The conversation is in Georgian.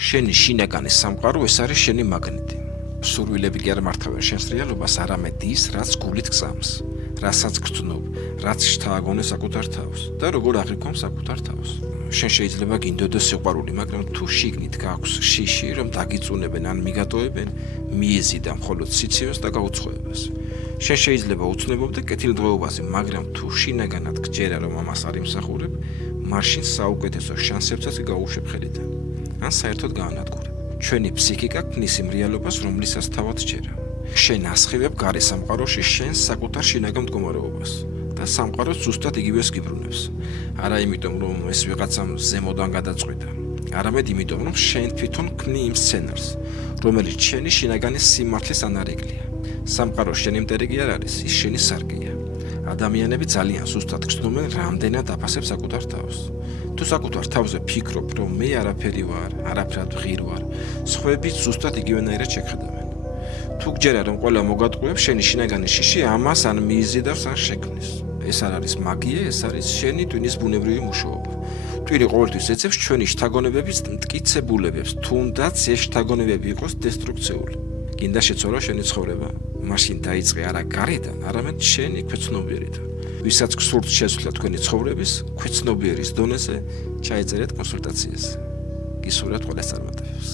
შენი შინაგანი სამყარო ეს არის შენი მაგნიტი. სურვილები კი არ მართავენ შენს რეალობას, არამედ ის, რაც გულით გზამს, რასაც გრძნობ, რაც შთააგონე საკუთარ თავს და როგორ აღიქვამ საკუთარ თავს. შენ შეიძლება გინდოდეს სიყვარული, მაგრამ თუ შიგნით გაქვს შიში, რომ დაგიწუნებენ ან მიგატოვებენ, მიეზიდა მხოლოდ სიცივეს და გაუცხოებას. შენ შეიძლება უცნობობდე კეთილდღეობაზე, მაგრამ თუ შინაგანად გჯერა, რომ ამას არ იმსახურებ, მაშინ საუკეთესო შანსებსაც გაუშვებ ხელიდან. ან საერთოდ გაანადგურებ. ჩვენი ფსიქიკა ქმნის იმ რეალობას, რომლისას თავად ჯერა. შენ ასხივებ გარე სამყაროში შენს საკუთარ შინაგან მდგომარეობას და სამყაროს ზუსტად იგივეს გიბრუნებს. არა იმიტომ, რომ ეს ვიღაცამ ზემოდან გადაწყვიტა, არამედ იმიტომ, რომ შენ თვითონ ქმნი იმ სცენარს, რომელიც შენი შინაგანის სიმართლის ანარეკლია. სამყარო შენი მტერი არ არის, ის შენი სარკეა. ადამიანები ძალიან ზუსტად გრძნობენ, რამდენად აფასებ საკუთარ თავს. თუ საკუთარ თავზე ფიქრობ, რომ მე არაფერი ვარ, არაფრად ღირ ვარ, სხვები ზუსტად იგივენაირად შეგხედავენ. თუ გჯერა, რომ ყველა მოგატყუებს, შენი შინაგანი შიში ამას ან მიიზიდავს, ან შექმნის. ეს არ არის მაგია, ეს არის შენი ტვინის ბუნებრივი მუშაობა. ტვინი ყოველთვის ეცებს ჩვენი შთაგონებების მტკიცებულებებს, თუნდაც ეს შთაგონებები იყოს დესტრუქციული. გინდა შეცვალა შენი ცხოვრება, მაშინ დაიწყე არა გარედან, არამედ შენი ქვეცნობიერიდან. ვისაც გსურთ შეცვლა თქვენი ცხოვრების ქვეცნობიერის დონეზე, ჩაეწერეთ კონსულტაციას. გისურვებთ ყველას წარმატებებს.